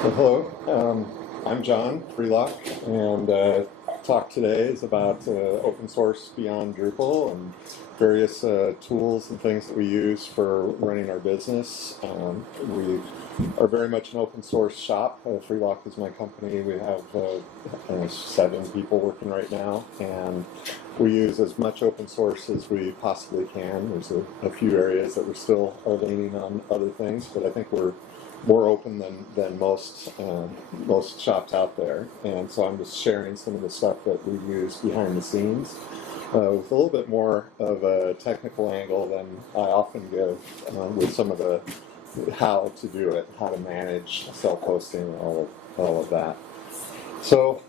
Hello, I'm John Freelock, and talk today is about open source beyond Drupal and various tools and things that we use for running our business. We are very much an open source shop. Freelock is my company. We have 7 people working right now, and we use as much open source as we possibly can. There's a few areas that we're still leaning on other things, but I think we're more open than most shops out there. And so I'm just sharing some of the stuff that we use behind the scenes with a little bit more of a technical angle than I often give with some of the how to do it, how to manage self-hosting and all of that. So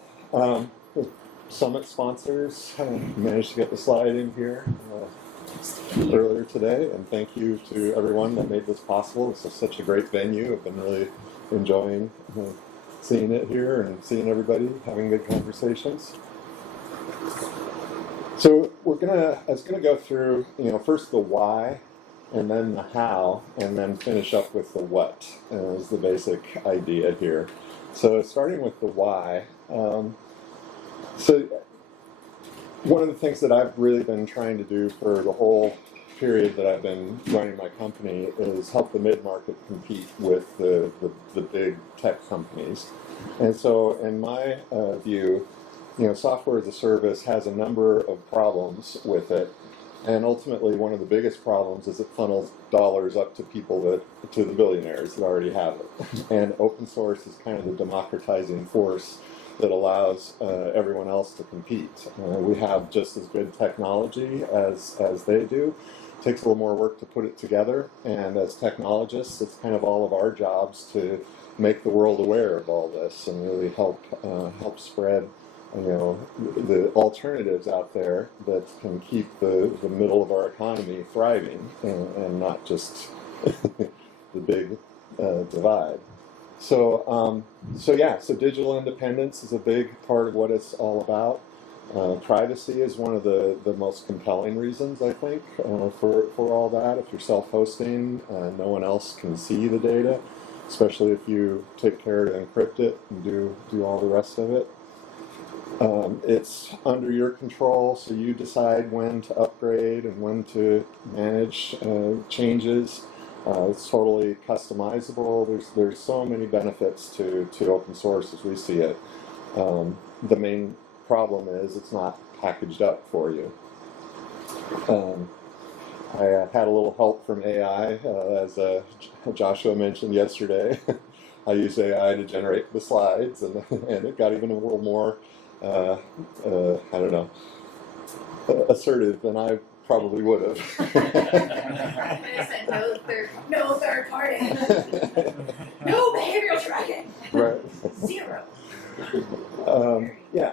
Summit sponsors managed to get the slide in here earlier today, and thank you to everyone that made this possible. This is such a great venue. I've been really enjoying seeing it here and seeing everybody having good conversations. So I was gonna go through, first the why, and then the how, and then finish up with the what is the basic idea here. So starting with the why. One of the things that I've really been trying to do for the whole period that I've been running my company is help the mid-market compete with the big tech companies. And so in my view, software as a service has a number of problems with it. And ultimately, one of the biggest problems is it funnels dollars up to people to the billionaires that already have it. And open source is kind of the democratizing force that allows everyone else to compete. We have just as good technology as they do. It takes a little more work to put it together, and as technologists, it's kind of all of our jobs to make the world aware of all this and really help spread the alternatives out there that can keep the middle of our economy thriving and not just the big divide. So digital independence is a big part of what it's all about. Privacy is one of the most compelling reasons, I think, for all that. If you're self-hosting, no one else can see the data, especially if you take care to encrypt it and do all the rest of it. It's under your control, so you decide when to upgrade and when to manage changes. It's totally customizable. There's so many benefits to open source as we see it. The main problem is it's not packaged up for you. I had a little help from AI, as Joshua mentioned yesterday. I used AI to generate the slides, and it got even a little more, assertive than I probably would have. I said no third party. No behavioral tracking. Right. 0.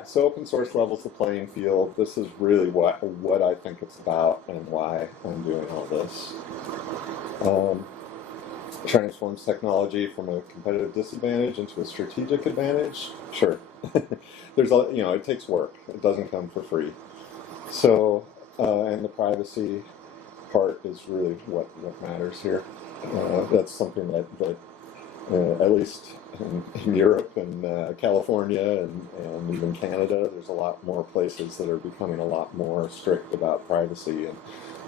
So open source levels the playing field. This is really what I think it's about and why I'm doing all this. Transforms technology from a competitive disadvantage into a strategic advantage. Sure. It takes work. It doesn't come for free. So, and the privacy part is really what matters here. That's something that at least in Europe and California and even Canada, there's a lot more places that are becoming a lot more strict about privacy,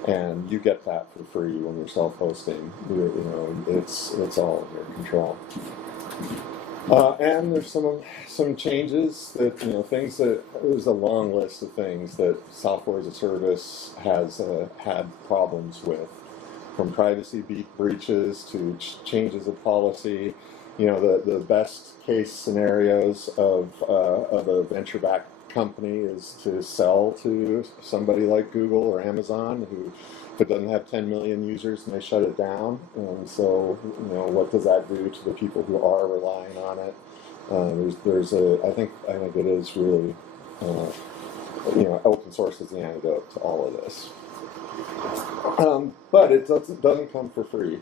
and you get that for free when you're self-hosting. It's all in your control. And there's some changes that things that there's a long list of things that software as a service has had problems with, from privacy breaches to changes of policy. The best case scenarios of a venture-backed company is to sell to somebody like Google or Amazon, who, if it doesn't have 10 million users, and they shut it down. And so, what does that do to the people who are relying on it? I think it is really, open source is the antidote to all of this. But it doesn't come for free.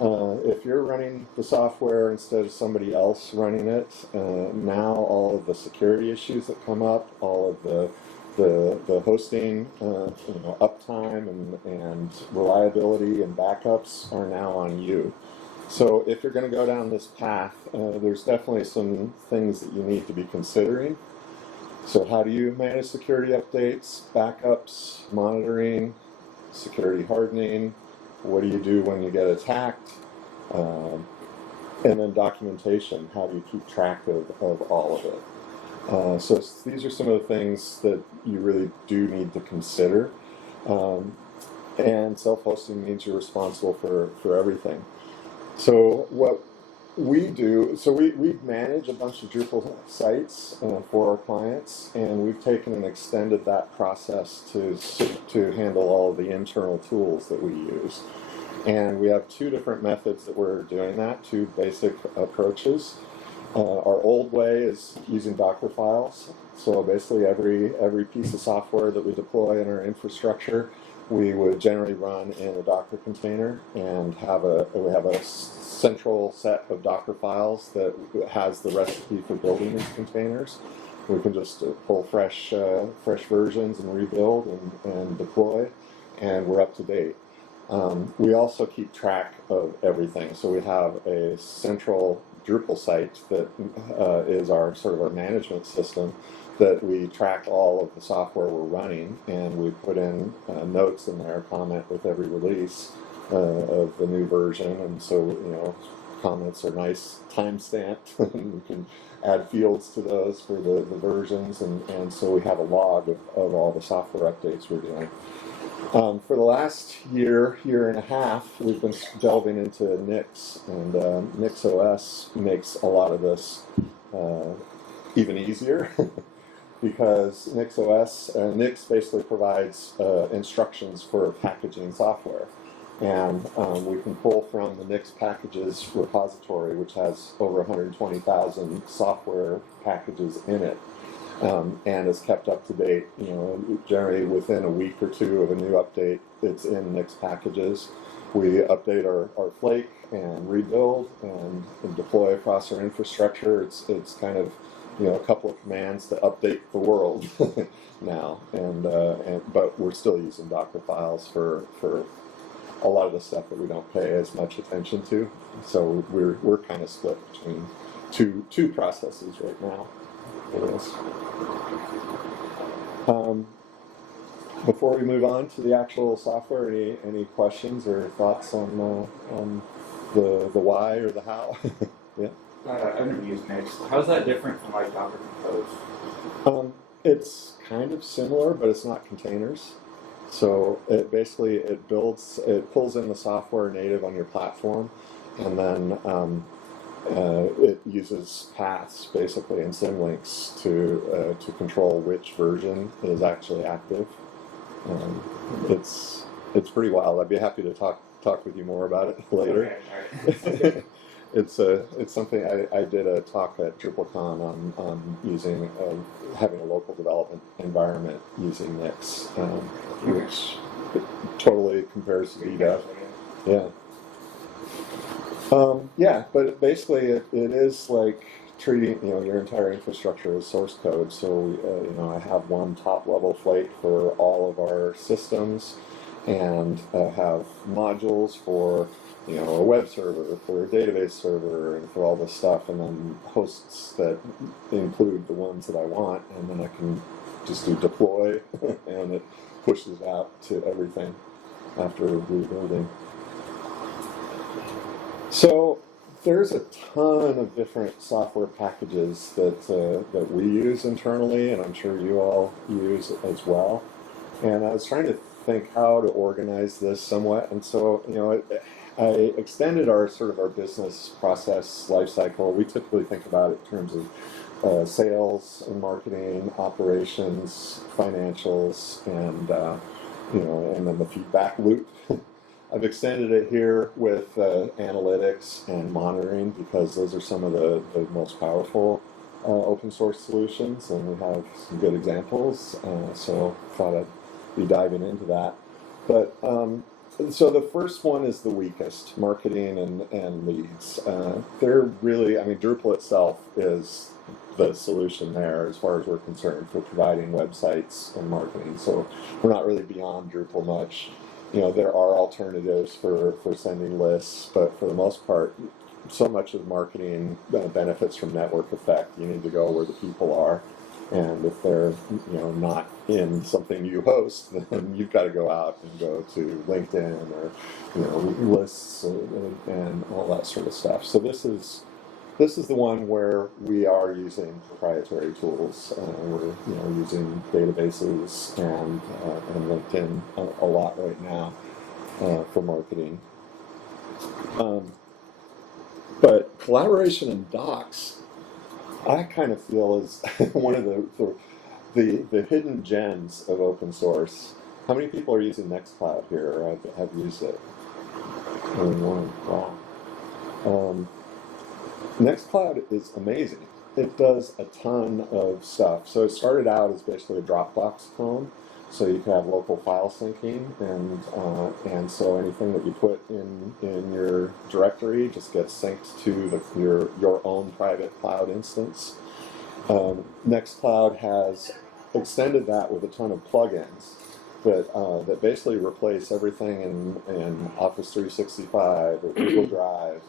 If you're running the software instead of somebody else running it, now all of the security issues that come up, all of the hosting, uptime and reliability and backups are now on you. So if you're going to go down this path, there's definitely some things that you need to be considering. So how do you manage security updates, backups, monitoring, security hardening? What do you do when you get attacked? And then documentation. How do you keep track of all of it? So these are some of the things that you really do need to consider. And self-hosting means you're responsible for everything. So what we do, so we manage a bunch of Drupal sites for our clients, and we've taken and extended that process to handle all of the internal tools that we use. And we have two different methods that we're doing that, two basic approaches. Our old way is using Docker files. So basically every piece of software that we deploy in our infrastructure, we would generally run in a Docker container and we have a central set of Docker files that has the recipe for building these containers. We can just pull fresh versions and rebuild and deploy, and we're up to date. We also keep track of everything. So we have a central Drupal site that is our sort of our management system that we track all of the software we're running, and we put in notes in there, comment with every release of the new version, and so comments are nice time-stamped, and you can add fields to those for the versions, and so we have a log of all the software updates we're doing. For the last year and a half, we've been delving into Nix, and NixOS makes a lot of this even easier because Nix basically provides instructions for packaging software. And we can pull from the Nix packages repository, which has over 120,000 software packages in it. And is kept up to date, generally within a week or two of a new update. It's in Nix packages. We update our flake and rebuild and deploy across our infrastructure. It's kind of a couple of commands to update the world now, but we're still using Docker files for a lot of the stuff that we don't pay as much attention to. So we're kind of split between two processes right now. Before we move on to the actual software, any questions or thoughts on the why or the how? Yeah. I've never used Nix. How's that different from like Docker Compose? It's kind of similar, but it's not containers. So it pulls in the software native on your platform, and then it uses paths basically and symlinks to control which version is actually active. It's pretty wild. I'd be happy to talk with you more about it later. Okay, all right. It's something I did a talk at DrupalCon on using having a local development environment using Nix, which totally compares to VDEV. Yeah. Yeah, but basically it is like treating your entire infrastructure as source code. So I have one top level flake for all of our systems, and have modules for a web server, for a database server, and for all this stuff, and then hosts that include the ones that I want, and then I can just do deploy, and it pushes out to everything after rebuilding. So there's a ton of different software packages that we use internally, and I'm sure you all use as well. And I was trying to think how to organize this somewhat, and so I extended our business process lifecycle. We typically think about it in terms of sales and marketing, operations, financials, and and then the feedback loop. I've extended it here with analytics and monitoring because those are some of the most powerful open source solutions, and we have some good examples. So I thought I'd be diving into that. But so the first one is the weakest, marketing and leads. They're really, Drupal itself is the solution there as far as we're concerned for providing websites and marketing. So we're not really beyond Drupal much. there are alternatives for sending lists, but for the most part, so much of marketing benefits from network effect. You need to go where the people are, and if they're not in something you host, then you've got to go out and go to LinkedIn or lists and all that sort of stuff. So this is the one where we are using proprietary tools. We're using databases and LinkedIn a lot right now for marketing. But collaboration in docs, I kind of feel is one of the hidden gems of open source. How many people are using NextCloud here or have used it? Only one. Wow. NextCloud is amazing. It does a ton of stuff. So it started out as basically a Dropbox clone. So you can have local file syncing, and so anything that you put in your directory just gets synced to your own private cloud instance. NextCloud has extended that with a ton of plugins that basically replace everything in Office 365 or Google Drive.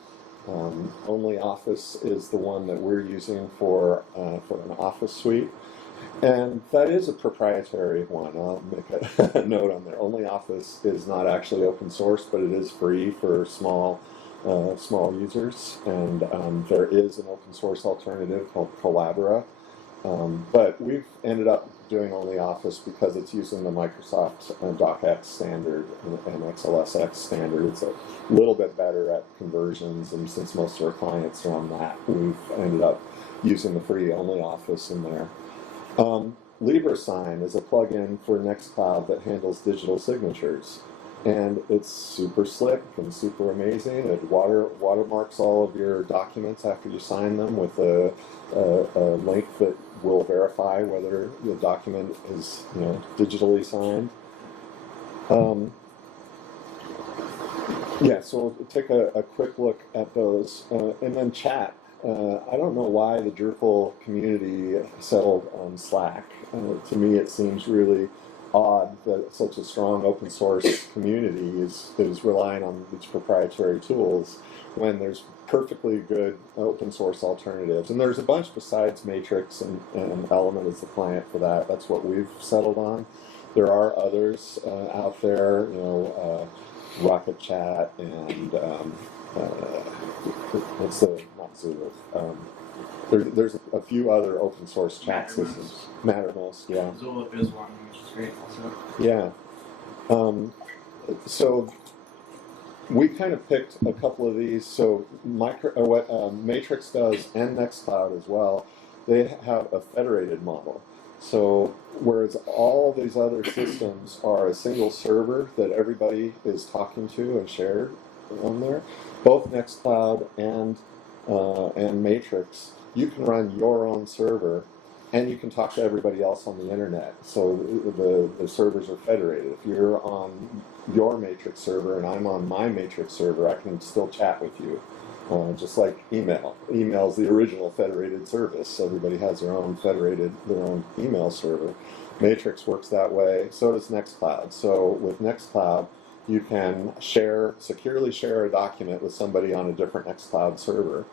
Only Office is the one that we're using for an Office suite. And that is a proprietary one. I'll make a note on there. Only Office is not actually open source, but it is free for small users. And there is an open source alternative called Collabora. But we've ended up doing Only Office because it's using the Microsoft DocX standard and XLSX standard. It's a little bit better at conversions, and since most of our clients are on that, we've ended up using the free Only Office in there. LibreSign is a plugin for NextCloud that handles digital signatures, and it's super slick and super amazing. It watermarks all of your documents after you sign them with a link that will verify whether the document is digitally signed. So we'll take a quick look at those, and then chat. I don't know why the Drupal community settled on Slack. To me, it seems really odd that such a strong open source community is relying on these proprietary tools when there's perfectly good open source alternatives. And there's a bunch besides Matrix and Element as the client for that. That's what we've settled on. There are others out there, Rocket Chat and what's the not Zulu? There's a few other open source chat systems. Mattermost, yeah. Zulip is one, which is great also. Yeah. So we kind of picked a couple of these. So what Matrix does and NextCloud as well, they have a federated model. So whereas all these other systems are a single server that everybody is talking to and shared on there, both NextCloud and Matrix, you can run your own server and you can talk to everybody else on the internet. So the servers are federated. If you're on your Matrix server and I'm on my Matrix server, I can still chat with you. Just like email. Email is the original federated service. Everybody has their own email server. Matrix works that way. So does NextCloud. So with NextCloud, you can securely share a document with somebody on a different NextCloud server,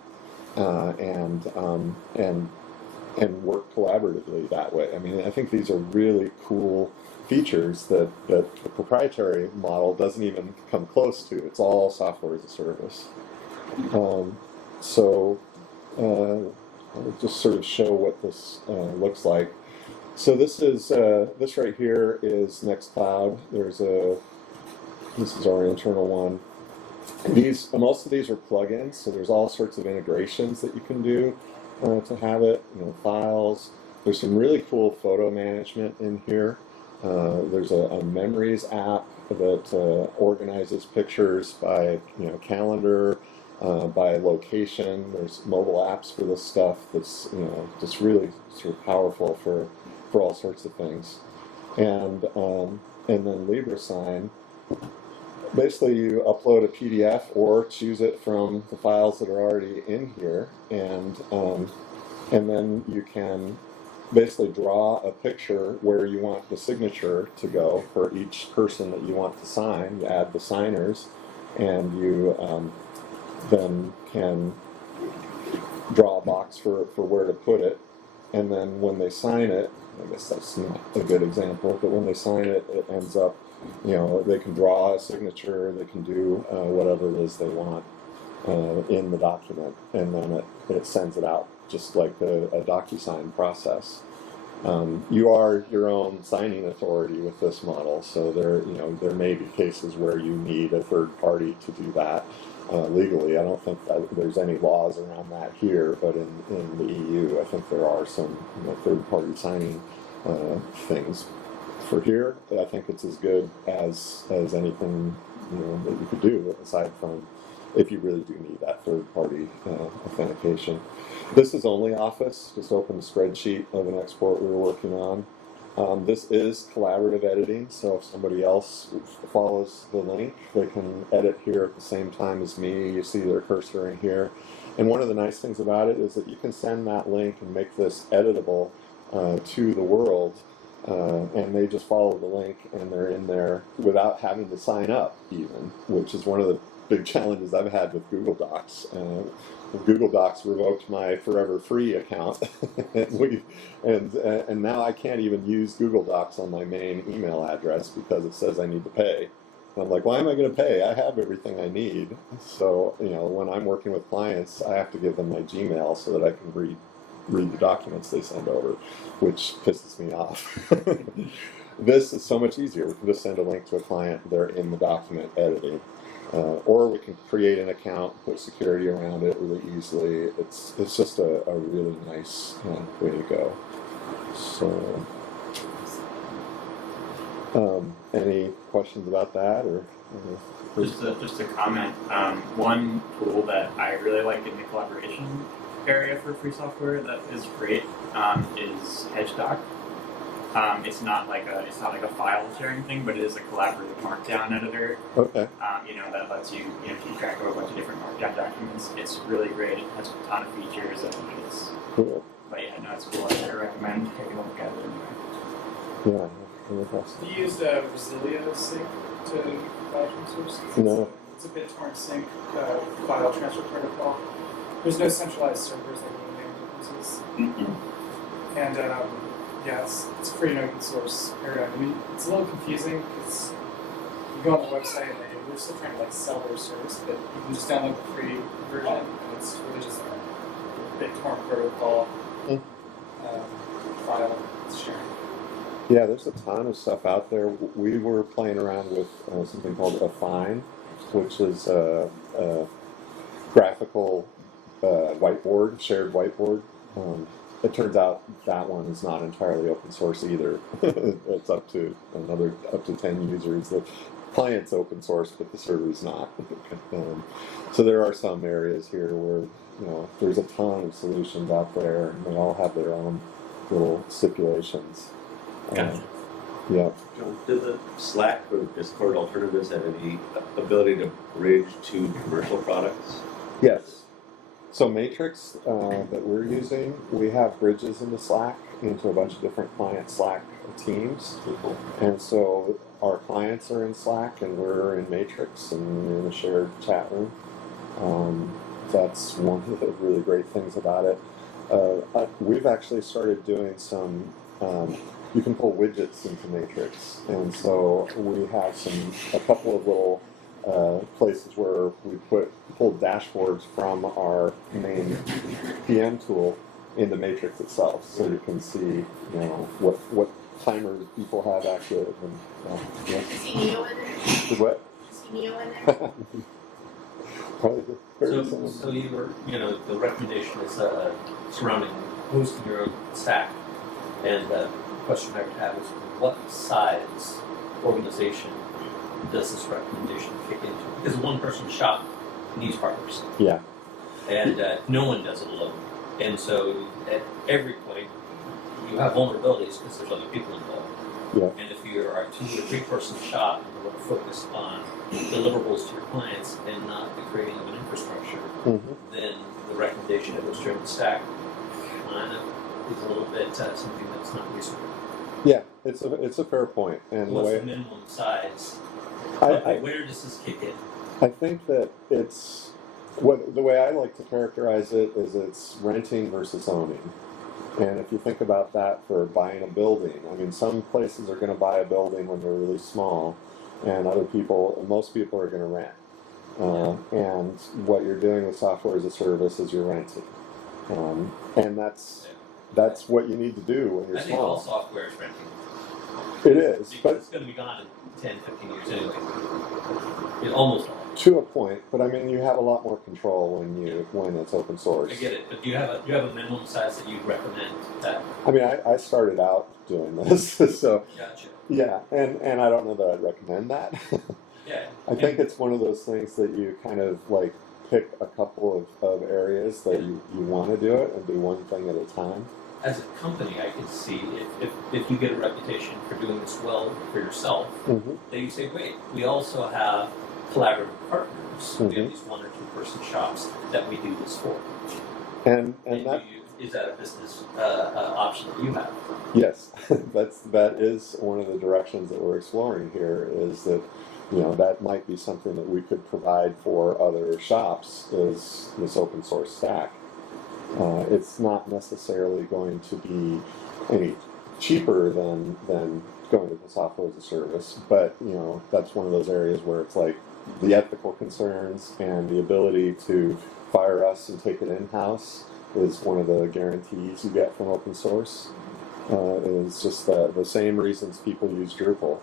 and work collaboratively that way. I mean, I think these are really cool features that the proprietary model doesn't even come close to. It's all software as a service. I'll just sort of show what this looks like. So this right here is NextCloud. This is our internal one. Most of these are plugins, so there's all sorts of integrations that you can do to have it. Files. There's some really cool photo management in here. There's a Memories app that organizes pictures by calendar, by location. There's mobile apps for this stuff. That's just really sort of powerful for all sorts of things. And then LibreSign. Basically, you upload a PDF or choose it from the files that are already in here, and then you can basically draw a picture where you want the signature to go for each person that you want to sign. You add the signers, and you then can draw a box for where to put it. And then when they sign it, I guess that's not a good example, but when they sign it, it ends up, they can draw a signature, they can do whatever it is they want in the document, and then it sends it out just like a DocuSign process. You are your own signing authority with this model, so there may be cases where you need a third party to do that legally. I don't think that there's any laws around that here, but in the EU, I think there are some third party signing things. For here, I think it's as good as anything that you could do, aside from if you really do need that third party authentication. This is only Office. Just open the spreadsheet of an export we were working on. This is collaborative editing, so if somebody else follows the link, they can edit here at the same time as me. You see their cursor in here. And one of the nice things about it is that you can send that link and make this editable to the world, and they just follow the link and they're in there without having to sign up even, which is one of the big challenges I've had with Google Docs. Google Docs revoked my forever free account, and now I can't even use Google Docs on my main email address because it says I need to pay. And I'm like, why am I going to pay? I have everything I need. So when I'm working with clients, I have to give them my Gmail so that I can read the documents they send over, which pisses me off. This is so much easier. We can just send a link to a client, they're in the document editing. Or we can create an account, put security around it really easily. It's just a really nice way to go. So, any questions about that, or? Just a comment. One tool that I really like in the collaboration area for free software that is great is HedgeDoc. It's not like a file sharing thing, but it is a collaborative markdown editor. Okay. That lets you keep track of a bunch of different markdown documents. It's really great. It has a ton of features, and it's cool. But yeah, no, it's cool. I recommend taking a look at it anyway. Yeah, fantastic. You used Resilio sync to file transfers? No. It's a BitTorrent sync file transfer protocol. There's no centralized servers like in the differences. And yeah, it's free and open source paradigm. I mean, it's a little confusing because you go on the website and they're still trying to sell their service, but you can just download the free version, and it's really just a BitTorrent protocol file sharing. Yeah, there's a ton of stuff out there. We were playing around with something called Affine, which is a graphical whiteboard, shared whiteboard. It turns out that one is not entirely open source either. It's up to 10 users. The client's open source, but the server's not. So there are some areas here where there's a ton of solutions out there, and they all have their own little stipulations. Gotcha. Yeah. Do the Slack or Discord alternatives have any ability to bridge to commercial products? Yes. So Matrix that we're using, we have bridges into Slack into a bunch of different client Slack teams. Cool. And so our clients are in Slack and we're in Matrix and we're in a shared chat room. That's one of the really great things about it. We've actually started doing some, you can pull widgets into Matrix. And so we have a couple of little places where we pulled dashboards from our main PM tool into Matrix itself, so you can see what timers people have active and You see Neo in there? what. You see Neo in there? Probably very similar. So you were, the recommendation is surrounding hosting your own stack, and the question I would have is, what size organization does this recommendation kick into? Because one person shop needs partners. Yeah. And no one does it alone. And so at every point, you have vulnerabilities because there's other people involved. Yeah. And if you are a 2 or 3 person shop and you want to focus on deliverables to your clients and not the creating of an infrastructure, then the recommendation that goes during the stack kind of is a little bit something that's not reasonable. Yeah, it's a fair point, and the What's way the minimum size? I Where does this kick in? I think that it's the way I like to characterize it is it's renting versus owning. And if you think about that for buying a building, I mean, some places are going to buy a building when they're really small, and most people are going to rent. And what you're doing with software as a service is you're renting, and that's what you need to do when you're I think all small. software is renting. It is, Because but it's going to be gone in 10, 15 years anyway. Almost all. to a point. But I mean, you have a lot more control when it's open source. I get it, but do you have a minimum size that you recommend that? I mean, I started out doing this, so Gotcha. yeah, and I don't know that I'd recommend that. Yeah. I think it's one of those things that you kind of like pick a couple of areas that you want to do it and do one thing at a time. As a company, I can see if you get a reputation for doing this well for yourself, Mm-hmm. then you say, wait, we also have collaborative partners. We Mm-hmm. have these 1 or 2 person shops that we do this for. And And that is that a business option that you have? yes, that is one of the directions that we're exploring here. Is that that might be something that we could provide for other shops is this open source stack. It's not necessarily going to be any cheaper than going to the software as a service, but that's one of those areas where it's like the ethical concerns and the ability to fire us and take it in-house is one of the guarantees you get from open source. Is just the same reasons people use Drupal.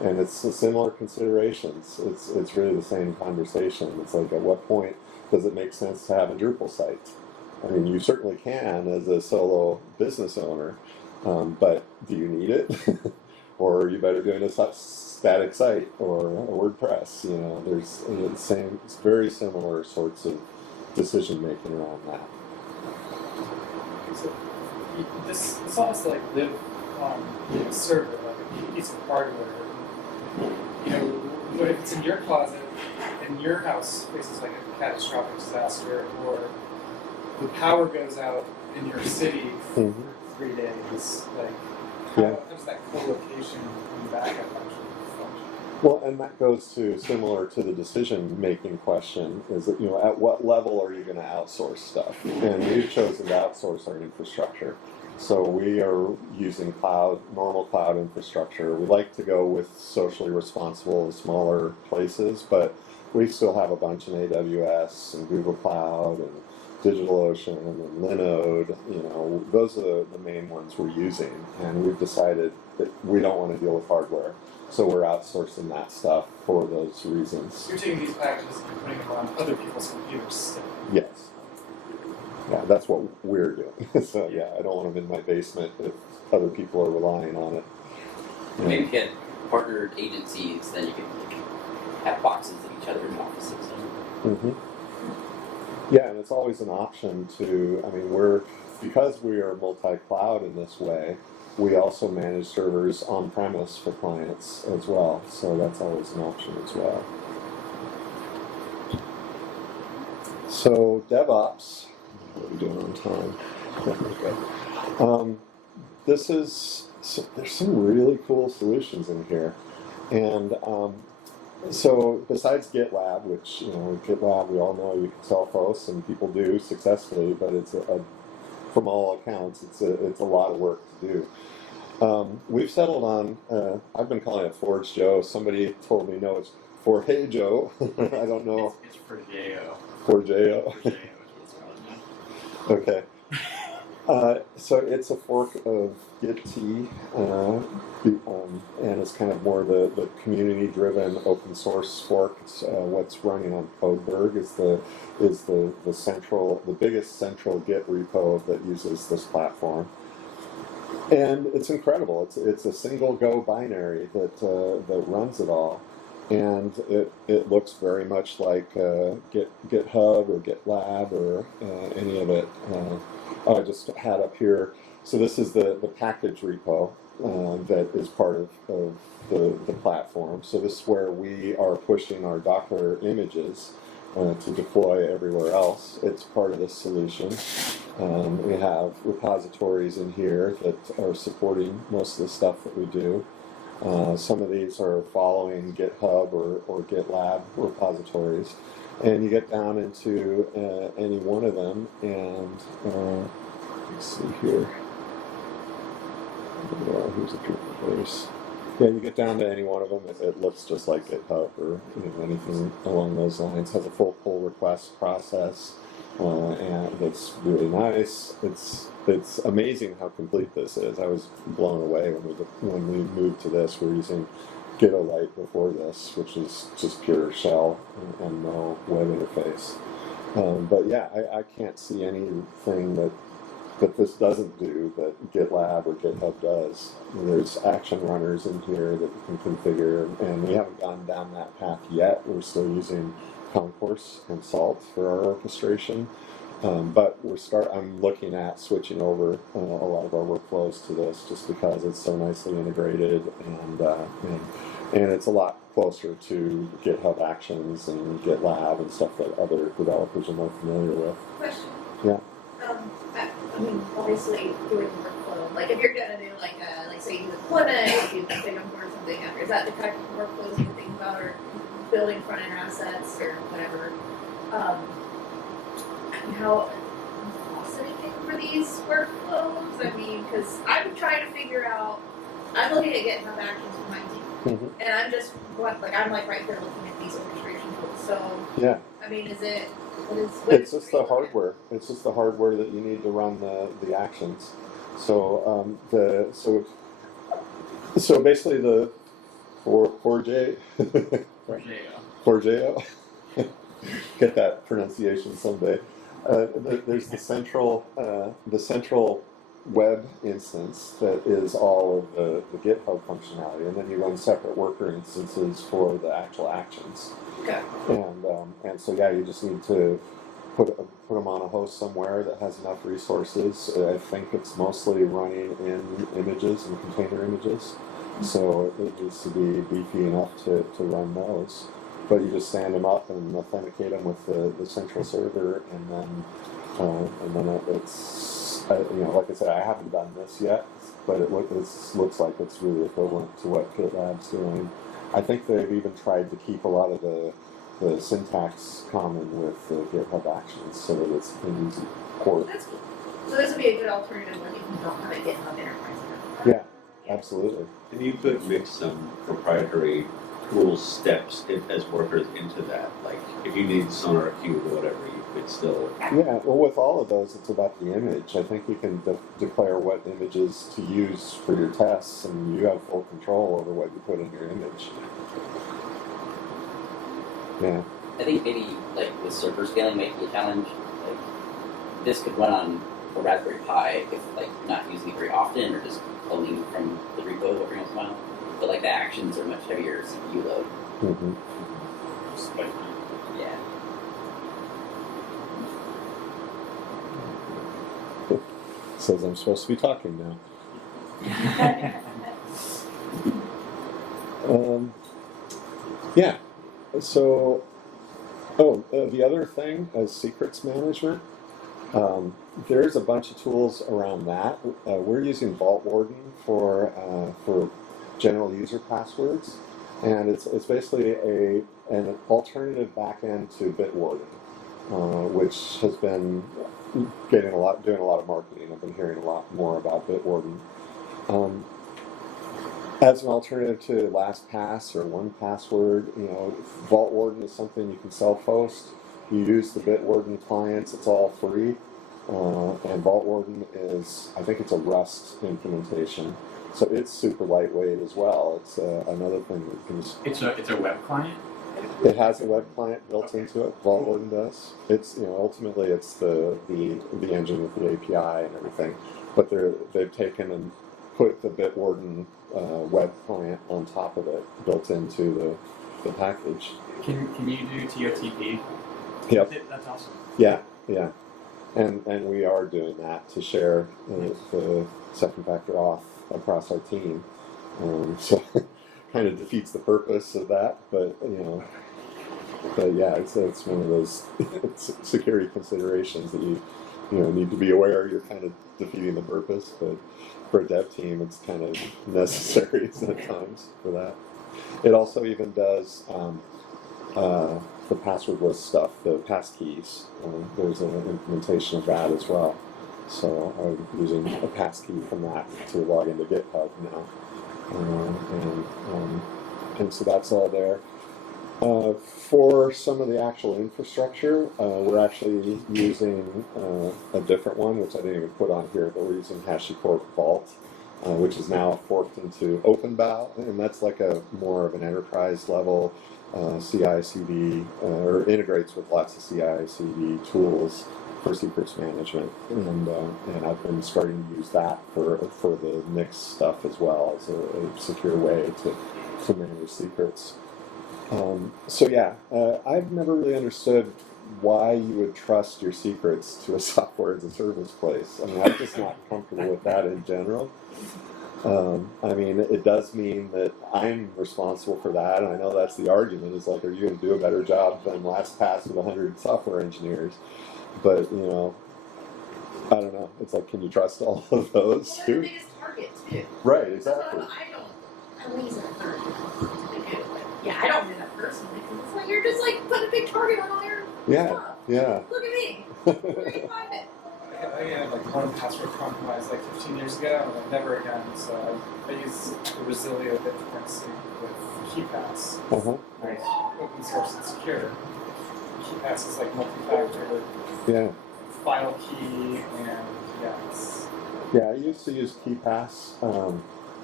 And it's similar considerations. It's really the same conversation. It's like, at what point does it make sense to have a Drupal site? I mean, you certainly can as a solo business owner, but do you need it? Or are you better doing a static site or a WordPress? There's it's very similar sorts of decision making around that. So this all has to like live on a server, like a piece of hardware. But if it's in your closet and your house faces like a catastrophic disaster, or the power goes out in your city for 3 days, like how does that co-location and backup actually function? Well, and that goes to similar to the decision-making question, is that, at what level are you going to outsource stuff? And we've chosen to outsource our infrastructure. So we are using normal cloud infrastructure. We like to go with socially responsible, smaller places, but we still have a bunch in AWS and Google Cloud and DigitalOcean and Linode. Those are the main ones we're using. And we've decided that we don't want to deal with hardware. So we're outsourcing that stuff for those reasons. You're taking these packages and putting them on other people's computers still. Yes. Yeah, that's what we're doing. So yeah, I don't want them in my basement if other people are relying on it. Maybe if you had partnered agencies, then you could have boxes in each other's offices. Mm-hmm. Yeah, and it's always an option to, because we are multi-cloud in this way, we also manage servers on-premise for clients as well. So that's always an option as well. So DevOps, what are we doing on time? Okay. There's some really cool solutions in here. And so besides GitLab, which, GitLab, we all know you can self-host, and people do successfully, but it's from all accounts, it's a lot of work to do. We've settled on, I've been calling it ForgeJo. Somebody told me, no, it's ForgeJo. I don't know. It's ForgeJo. ForgeJo. ForgeJo. Okay. So it's a fork of Git, and it's kind of more the community-driven open source fork. What's running on Codeberg is the biggest central Git repo that uses this platform, and it's incredible. It's a single Go binary that runs it all, and it looks very much like GitHub or GitLab or any of it. I just had up here. So this is the package repo that is part of the platform. So this is where we are pushing our Docker images to deploy everywhere else. It's part of this solution. We have repositories in here that are supporting most of the stuff that we do. Some of these are following GitHub or GitLab repositories. And you get down into any one of them, and let's see here. Here's a Drupal base. Yeah, you get down to any one of them, it looks just like GitHub or anything along those lines. Has a full pull request process, and it's really nice. It's amazing how complete this is. I was blown away when we moved to this. We were using Gitolite before this, which is just pure shell and no web interface. But yeah, I can't see anything that this doesn't do that GitLab or GitHub does. There's action runners in here that you can configure, and we haven't gone down that path yet. We're still using Concourse and Salt for our orchestration. But I'm looking at switching over a lot of our workflows to this, just because it's so nicely integrated and it's a lot closer to GitHub Actions and GitLab and stuff that other developers are more familiar with. Question. Yeah. I mean, obviously doing workflow. Like if you're gonna do like say you do deployment, you configure or something. Is that the type of workflows you think about, or building front end assets or whatever? How cost anything for these workflows? I mean, because I'm trying to figure out. I'm looking at GitHub Actions for my team, and I'm just I'm right there looking at these orchestration tools. So yeah, I mean, it's just the hardware. It's just the hardware that you need to run the actions. So so basically the ForgeJo. ForgeJo. Get that pronunciation someday. There's the central web instance that is all of the GitHub functionality, and then you run separate worker instances for the actual actions. Okay. And so yeah, you just need to put them on a host somewhere that has enough resources. I think it's mostly running in images and container images, so it needs to be beefy enough to run those. But you just stand them up and authenticate them with the central server, and then it's like I said, I haven't done this yet, but it looks like it's really equivalent to what GitLab's doing. I think they've even tried to keep a lot of the syntax common with the GitHub Actions, so that it's an easy port. That's cool. So this would be a good alternative when you don't have a GitHub enterprise. Yeah, absolutely. And you could mix some proprietary tool steps as workers into that. Like if you need Sonar Cube or whatever, you could still. Yeah, well, with all of those, it's about the image. I think you can declare what images to use for your tests, and you have full control over what you put in your image. Yeah. I think maybe like with server scaling might be a challenge. Like this could run on a Raspberry Pi if like you're not using it very often, or just pulling from the repo every once in a while. But like the actions are much heavier CPU load. Mm-hmm. Yeah. Says I'm supposed to be talking now. Yeah. So, the other thing is secrets management. There's a bunch of tools around that. We're using VaultWarden for general user passwords, and it's basically an alternative backend to Bitwarden, which has been doing a lot of marketing. I've been hearing a lot more about Bitwarden. As an alternative to LastPass or 1Password, VaultWarden is something you can self-host. You use the Bitwarden clients; it's all free. And VaultWarden I think it's a Rust implementation, so it's super lightweight as well. It's another thing that can. It's a web client. It has a web client built into it. VaultWarden does. It's ultimately it's the engine with the API and everything, but they've taken and put the Bitwarden web client on top of it, built into the package. Can you do TOTP? Yep. That's awesome. Yeah. And we are doing that to share the second factor auth across our team. So kind of defeats the purpose of that, but But yeah, it's one of those security considerations that you need to be aware. You're kind of defeating the purpose, but for a dev team, it's kind of necessary at times for that. It also even does the passwordless stuff, the passkeys. There's an implementation of that as well. So I'm using a passkey from that to log into GitHub now, and so that's all there. For some of the actual infrastructure, we're actually using a different one, which I didn't even put on here, but we're using HashiCorp Vault, which is now forked into OpenBow, and that's like a more of an enterprise level CI/CD, or integrates with lots of CI/CD tools for secrets management, and I've been starting to use that for the Nix stuff as well as a secure way to manage secrets. So yeah, I've never really understood why you would trust your secrets to a software as a service place. I mean, I'm just not comfortable with that in general. I mean, it does mean that I'm responsible for that, and I know that's the argument, is like, are you going to do a better job than LastPass with 100 software engineers? But, I don't know. It's like, can you trust all of those Well, they're too? the biggest target too. Right, exactly. At least I've heard they do, but yeah, I don't do that personally because it's like you're just like putting a big target on all your stuff. Yeah. Look at me. Where do you find it? I had like one password compromise like 15 years ago, and like never again. So I use the Resilio BitTorrent with KeyPass. Uh-huh. Like open source and secure. KeyPass is like multi-factor, Yeah. file key, and Yeah, I used to use KeyPass,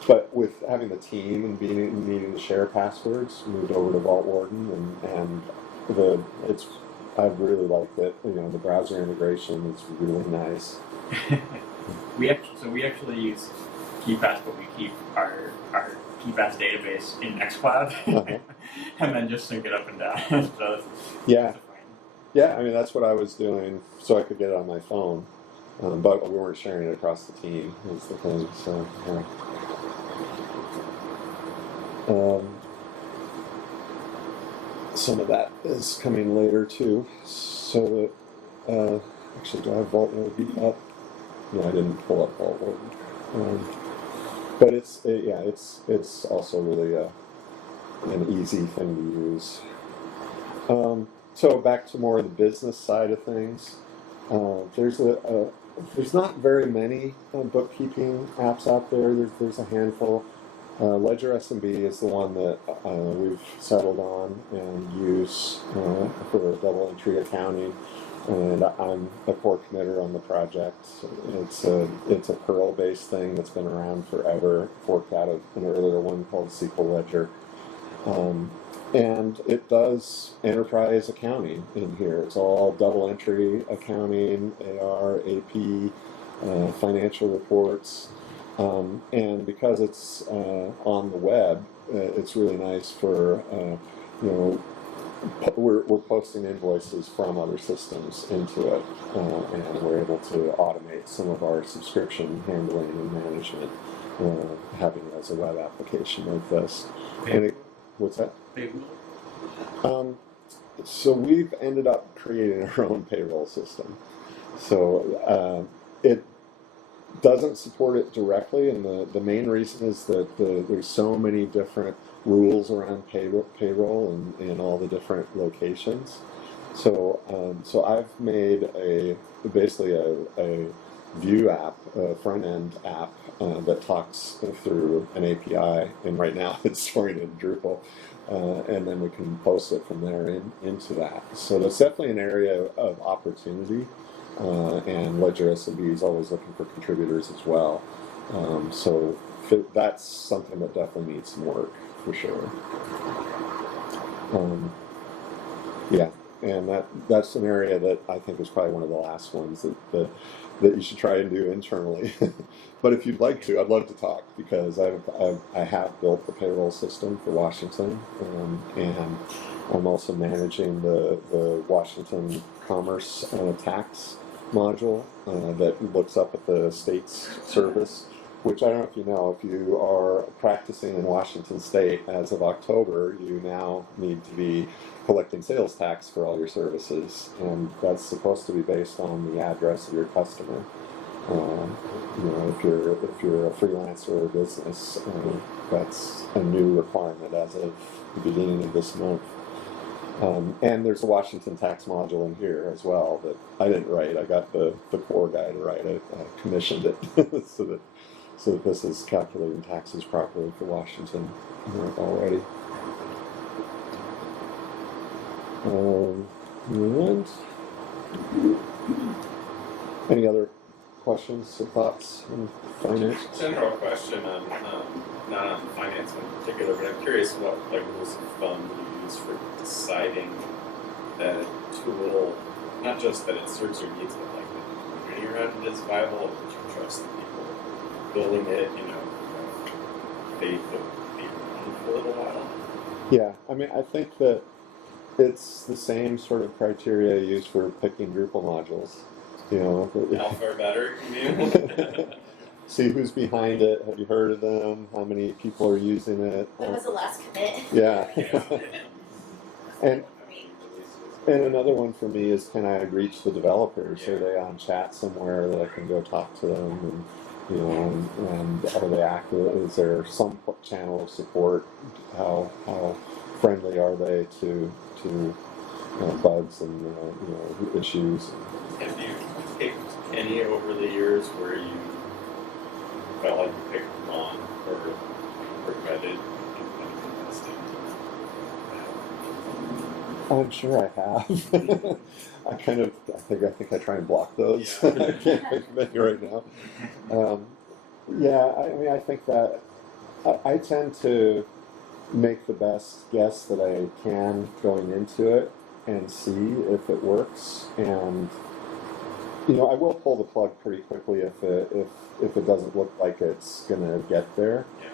but with having the team and needing to share passwords, moved over to VaultWarden, and I've really liked it. The browser integration is really nice. we actually use KeyPass, but we keep our KeyPass database in NextCloud, Uh-huh. and then just sync it up and down. So Yeah. Yeah, I mean, that's what I was doing so I could get it on my phone. But we weren't sharing it across the team, is the thing. So, yeah. Some of that is coming later too. So that, actually, do I have VaultWarden up? No, I didn't pull up VaultWarden. But it's also really an easy thing to use. So back to more of the business side of things. There's not very many bookkeeping apps out there. There's a handful. LedgerSMB is the one that we've settled on and use for double entry accounting, and I'm a core committer on the project. It's a Perl-based thing that's been around forever, forked out of an earlier one called SQL Ledger. And it does enterprise accounting in here. It's all double entry accounting, AR, AP, financial reports. And because it's on the web, it's really nice for, we're posting invoices from other systems into it, and we're able to automate some of our subscription handling and management, having it as a web application like this. And what's that? So we've ended up creating our own payroll system. So it doesn't support it directly, and the main reason is that there's so many different rules around payroll in all the different locations. So I've made basically a Vue app, a front end app that talks through an API, and right now it's storing in Drupal. And then we can post it from there into that. So that's definitely an area of opportunity, and LedgerSMB is always looking for contributors as well. So that's something that definitely needs some work for sure. Yeah, and that's an area that I think is probably one of the last ones that you should try and do internally. But if you'd like to, I'd love to talk, because I have built the payroll system for Washington, and I'm also managing the Washington Commerce tax module that looks up at the state's service which I don't know if you know, if you are practicing in Washington State as of October, you now need to be collecting sales tax for all your services, and that's supposed to be based on the address of your customer. If you're a freelancer or a business, that's a new requirement as of the beginning of this month. And there's a Washington tax module in here as well that I didn't write. I got the core guy to write it. I commissioned it so that this is calculating taxes properly for Washington already. And any other questions or thoughts on finance? General question on not on finance in particular, but I'm curious what rules of thumb you use for deciding that a tool, not just that it serves your needs, but like the community around it is viable, or that you trust the people building it, faith that will be around for a little while. Yeah, I mean, I think that it's the same sort of criteria used for picking Drupal modules. Alpha or better, you mean? See who's behind it. Have you heard of them? How many people are using it? When was the last commit? Yeah. and I mean, and another one for me is, can I reach the developers? Are they on chat somewhere that I can go talk to them? And are they active? Is there some channel of support? How friendly are they to bugs and issues? Have you picked any over the years where you felt like you picked wrong or regretted investing? I'm sure I have. I think I try and block those. I can't think of any right now. I think that I tend to make the best guess that I can going into it and see if it works. And I will pull the plug pretty quickly if it doesn't look like it's gonna get there. Yeah.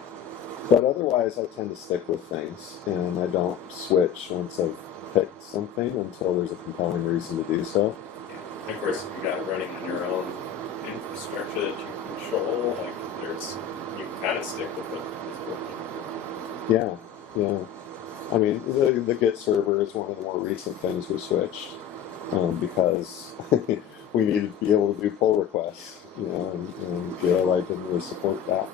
But otherwise, I tend to stick with things, and I don't switch once I've picked something until there's a compelling reason to do so. Yeah. And of course, if you got it running on your own infrastructure that you control, you kind of stick with it. Yeah. I mean, the Git server is one of the more recent things we switched because we needed to be able to do pull requests, and I didn't really support that.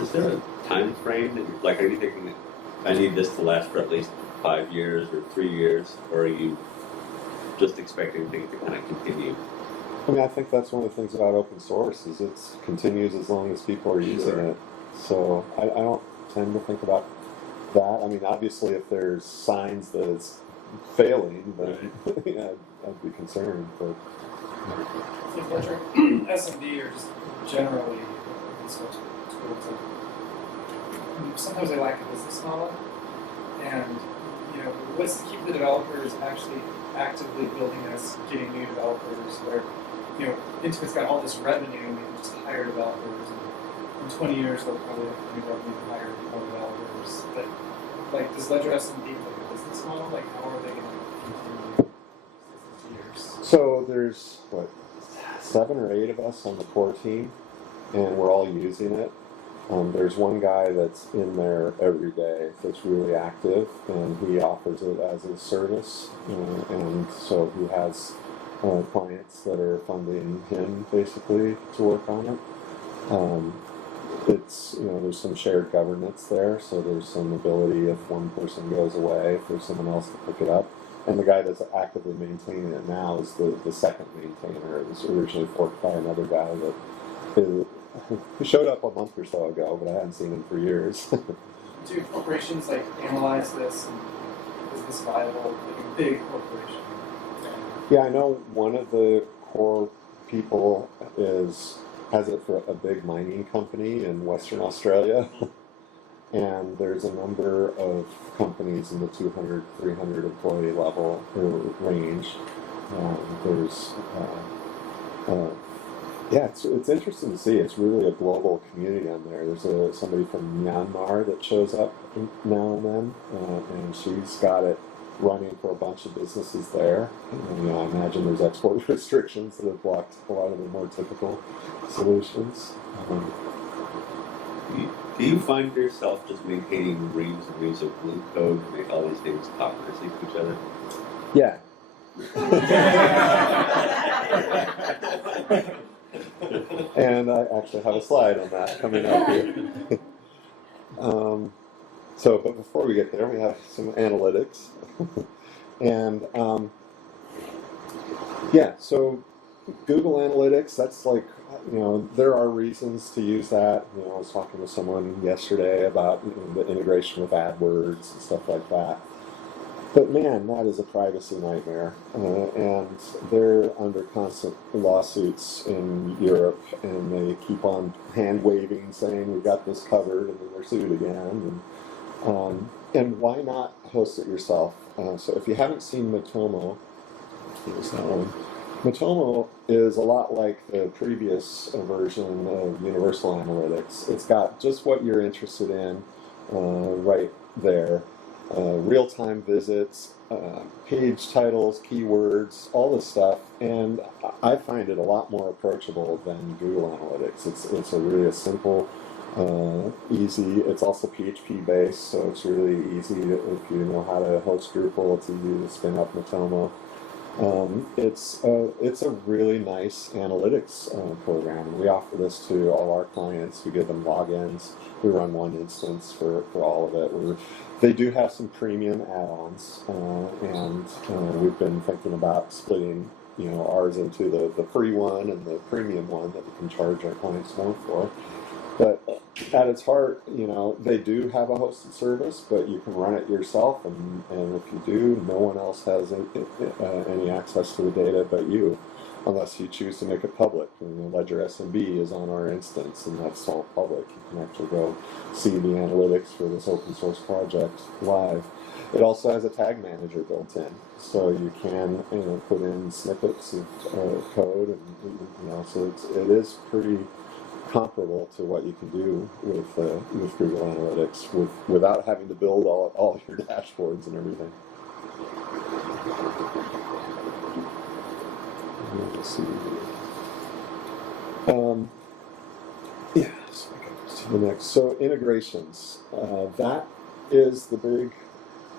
Is there a time frame that are you thinking that I need this to last for at least 5 years or 3 years, or are you just expecting things to kind of continue? I mean, I think that's one of the things about open source is it continues as long as people are using it. So I don't tend to think about that. I mean, obviously, if there's signs that it's failing, then I'd be concerned. But I think Ledger SMB are just generally open source tools. Sometimes they lack a business model, and what's to keep the developers actually actively building this, getting new developers, where Intimate's got all this revenue and they can just hire developers, and in 20 years they'll probably have new revenue to hire more developers. But does LedgerSMB like a business model? How are they going to continue 60 years? so there's 7 or 8 of us on the core team, and we're all using it. There's one guy that's in there every day that's really active, and he offers it as a service, and so he has clients that are funding him basically to work on it. It's there's some shared governance there, so there's some ability if one person goes away, if there's someone else to pick it up. And the guy that's actively maintaining it now is the second maintainer. It was originally forked by another guy that he showed up a month or so ago, but I hadn't seen him for years. Do corporations analyze this, and is this viable? A big corporation. Yeah, I know one of the core people has it for a big mining company in Western Australia. And there's a number of companies in the 200, 300 employee level range. It's interesting to see. It's really a global community on there. There's somebody from Myanmar that shows up now and then, and she's got it running for a bunch of businesses there. And, I imagine there's export restrictions that have blocked a lot of the more typical solutions. Do you find yourself just maintaining reams and reams of glue code to make all these things talk nicely to each other? Yeah. And I actually have a slide on that coming up here. But before we get there, we have some analytics. And so Google Analytics, that's like, there are reasons to use that. I was talking with someone yesterday about the integration with AdWords and stuff like that. But man, that is a privacy nightmare. And they're under constant lawsuits in Europe, and they keep on hand waving, saying we got this covered, and then they're sued again. And why not host it yourself? So if you haven't seen Matomo, here's that one. Matomo is a lot like the previous version of Universal Analytics. It's got just what you're interested in right there. Real-time visits, page titles, keywords, all this stuff, and I find it a lot more approachable than Google Analytics. It's a really simple, easy. It's also PHP based, so it's really easy if you know how to host Drupal. It's easy to spin up Matomo. It's a really nice analytics program. We offer this to all our clients. We give them logins. We run one instance for all of it. They do have some premium add-ons, and we've been thinking about splitting ours into the free one and the premium one that we can charge our clients more for. But at its heart, they do have a hosted service, but you can run it yourself, and if you do, no one else has any access to the data but you, unless you choose to make it public. LedgerSMB is on our instance, and that's all public. You can actually go see the analytics for this open source project live. It also has a tag manager built in, so you can put in snippets of code, and so it is pretty comparable to what you can do with Google Analytics without having to build all your dashboards and everything. Let's see. So I can to the next. So integrations. That is the big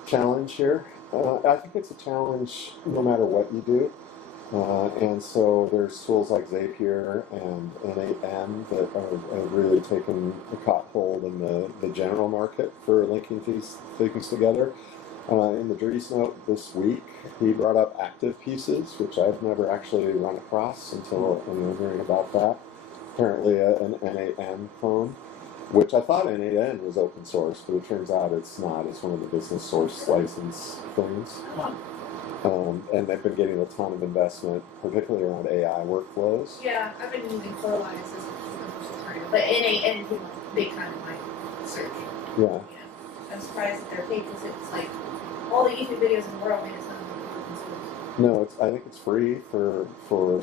challenge here. I think it's a challenge no matter what you do. And so there's tools like Zapier and N8N that are really caught hold in the general market for linking these things together. In the Dries note this week, he brought up active pieces, which I've never actually run across until hearing about that. Apparently an N8N clone, which I thought N8N was open source, but it turns out it's not. It's one of the business source license things. And they've been getting a ton of investment, particularly around AI workflows. Yeah, I've been using Flowline as a alternative, but N8N came up big time in my search. Yeah. I'm surprised that they're paid because it's like all the YouTube videos in the world, and it's not open source. No, I think it's free for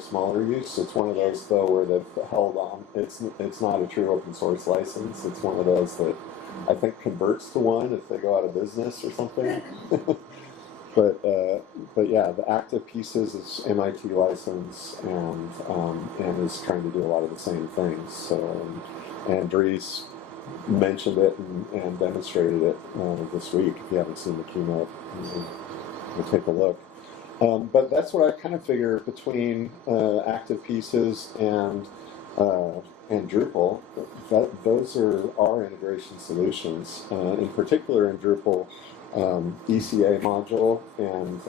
smaller use. It's one of those though where they've held on. It's not a true open source license. It's one of those that I think converts to one if they go out of business or something. But yeah, the active pieces is MIT license and is trying to do a lot of the same things. So and Dries mentioned it and demonstrated it this week. If you haven't seen the keynote, we'll take a look. But that's what I kind of figure between active pieces and Drupal. Those are our integration solutions. In particular, in Drupal, ECA module and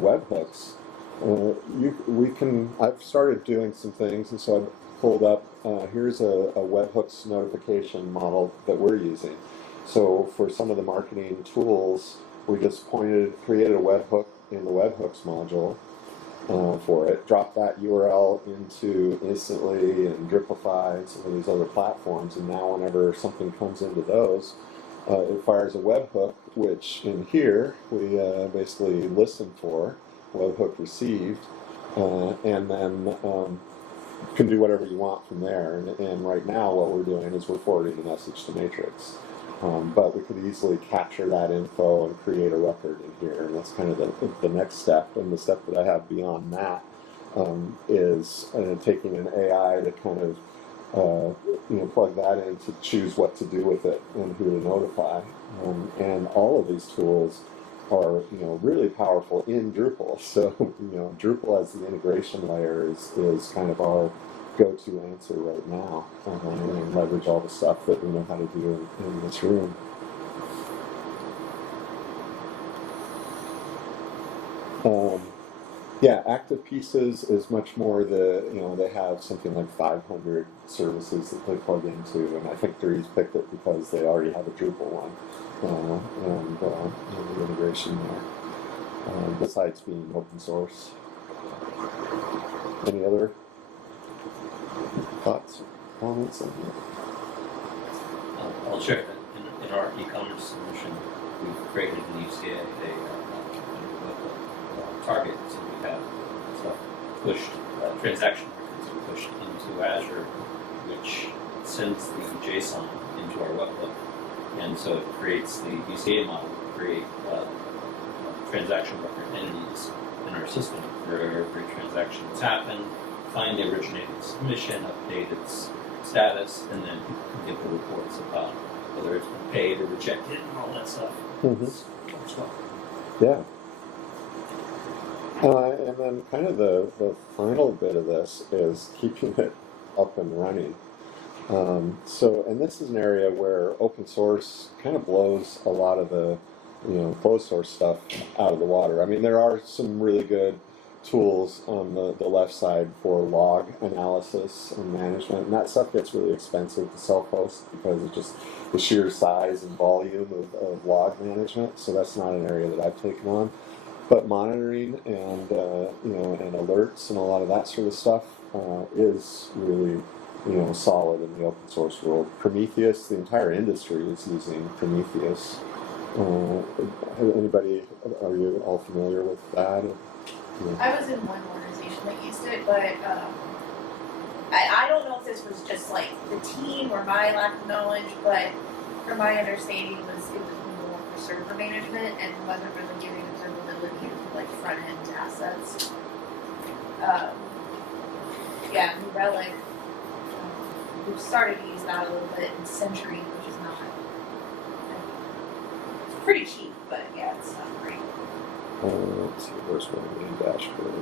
webhooks. I've started doing some things, and so I've pulled up. Here's a webhooks notification model that we're using. So for some of the marketing tools, we just created a webhook in the webhooks module for it, dropped that URL into Instantly and Dripify and some of these other platforms, and now whenever something comes into those, it fires a webhook, which in here we basically listen for, webhook received, and then can do whatever you want from there. And right now what we're doing is we're forwarding the message to Matrix. But we could easily capture that info and create a record in here, and that's kind of the next step. And the step that I have beyond that is taking an AI to kind of plug that in to choose what to do with it and who to notify. And all of these tools are, really powerful in Drupal. So, Drupal as the integration layer is kind of our go-to answer right now, and leverage all the stuff that we know how to do in this room. Active Pieces is much more they have something like 500 services that they plug into, and I think Three's picked it because they already have a Drupal one, and the integration there, besides being open source. Any other thoughts, comments on that? I'll share that in our e-commerce solution, we've created an UCA, target, so we have stuff pushed, transaction records are pushed into Azure, which sends the JSON into our webhook, and so it creates the UCA model to create transaction record entities in our system for every transaction that's happened, find the originating submission, update its status, and then people can get the reports about whether it's been paid or rejected and all that stuff. As well. Yeah. And then kind of the final bit of this is keeping it up and running. And this is an area where open source kind of blows a lot of the, closed source stuff out of the water. I mean, there are some really good tools on the left side for log analysis and management, and that stuff gets really expensive to self-host because of just the sheer size and volume of log management. So that's not an area that I've taken on. But monitoring and and alerts and a lot of that sort of stuff is really solid in the open source world. Prometheus, the entire industry is using Prometheus. Anybody? Are you all familiar with that? I was in one organization that used it, but I don't know if this was just like the team or my lack of knowledge, but from my understanding it was more for server management and wasn't really giving observability into like front end assets. New Relic, we've started to use that a little bit in Sentry, which is not it's pretty cheap, but it's not great. Let's see, where's my main dashboard?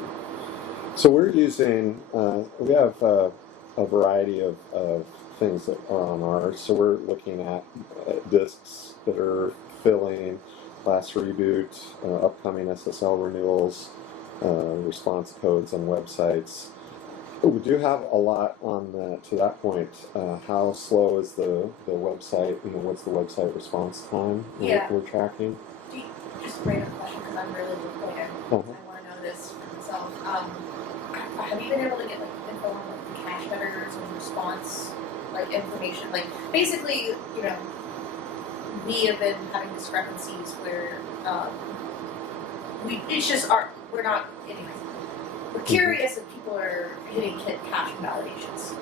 So we're using, we have a variety of things that are on ours. So we're looking at disks that are filling, last reboot, upcoming SSL renewals, response codes on websites. We do have a lot on to that point. How slow is the website? What's the website response time we're tracking? Just a random question because I'm really like I want to know this for myself. Have you been able to get like info on like cache headers and response like information? Like basically, we have been having discrepancies where we're not anyways. We're curious if people are hitting cache invalidations.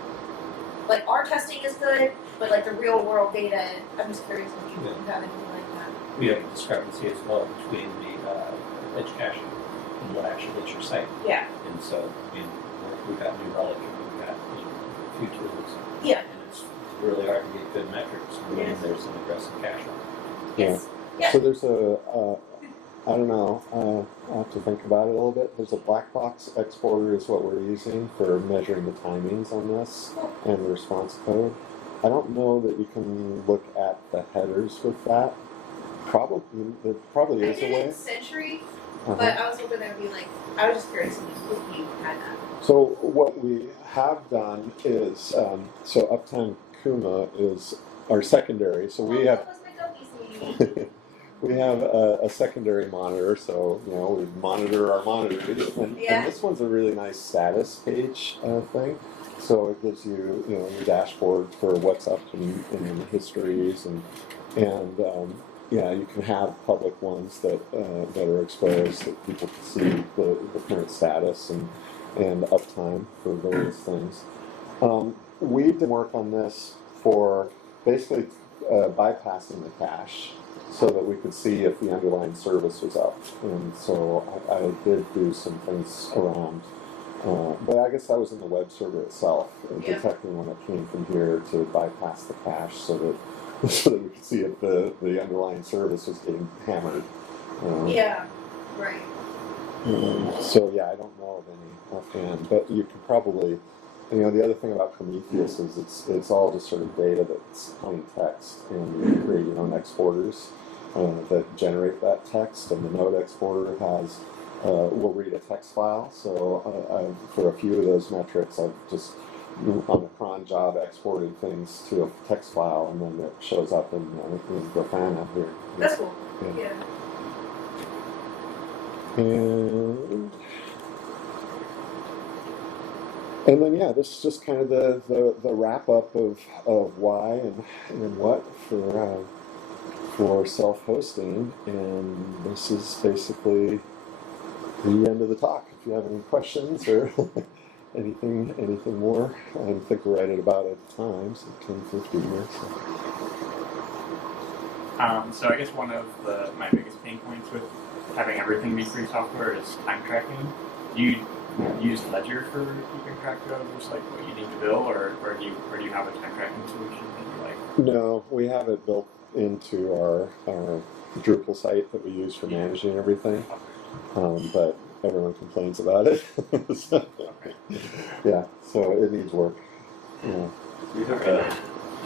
Like our testing is good, but like the real world data, I'm just curious if you have anything like that. We have a discrepancy as well between the edge caching and what actually hits your site. Yeah. And so, we've got New Relic and we've got a few tools. Yeah. And it's really hard to get good metrics when there's an aggressive cache on it. Yes. Yeah. So there's I don't know, I'll have to think about it a little bit. There's a black box exporter is what we're using for measuring the timings on this and the response code. I don't know that you can look at the headers with that. There probably is a way. I did it Sentry, but I was hoping there would be like, I was just curious if you had that. So what we have done is, so Uptime Kuma is our secondary. So we have. We have a secondary monitor, so we monitor our monitors, and this one's a really nice status page thing. So it gives you, your dashboard for what's up in the histories, and you can have public ones that are exposed that people can see the current status and uptime for various things. We did work on this for basically bypassing the cache, so that we could see if the underlying service was up. And so I did do some things around But I guess that was in the web server itself, Yeah. detecting when it came from here to bypass the cache so that so that we could see if the underlying service was getting hammered. Yeah, right. So yeah, I don't know of any offhand, but you could probably, the other thing about Prometheus is it's all just sort of data that's plain text, and you can create your own exporters that generate that text, and the node exporter has will read a text file. So for a few of those metrics, I've just on the cron job exported things to a text file, and then it shows up in Grafana here. That's cool. Yeah. Yeah. And then yeah, this is just kind of the wrap up of why and what for self-hosting, and this is basically the end of the talk. If you have any questions or anything more, I think we're right at about a time, so 10:50 here. So I guess one of my biggest pain points with having everything be free software is time tracking. Do you use Ledger for keeping track of just like what you need to bill, or do you have a time tracking solution that you like? No, we have it built into our Drupal site that we use for managing everything, but everyone complains about it. So, yeah, so it needs work. Yeah. You have a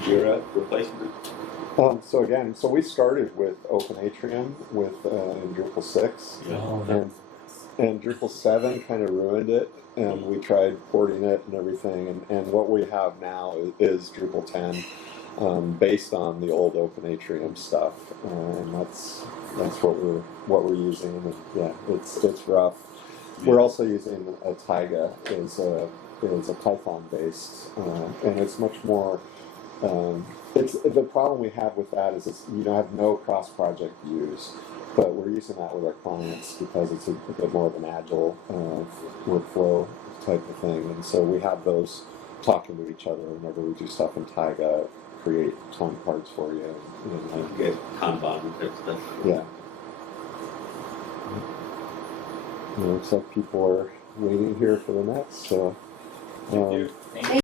Jira replacement? So we started with OpenAtrium in Drupal 6, and Drupal 7 kind of ruined it, and we tried porting it and everything, and what we have now is Drupal 10, based on the old OpenAtrium stuff, and that's what we're using. And yeah, it's rough. We're also using a Taiga is a Python based, and it's much more. It's the problem we have with that is you have no cross project views, but we're using that with our clients because it's a bit more of an agile workflow type of thing, and so we have those talking to each other whenever we do stuff in Taiga, create time cards for you. You get Kanban type stuff. Yeah. Looks like people are waiting here for the next. So. Thank you. Thank you.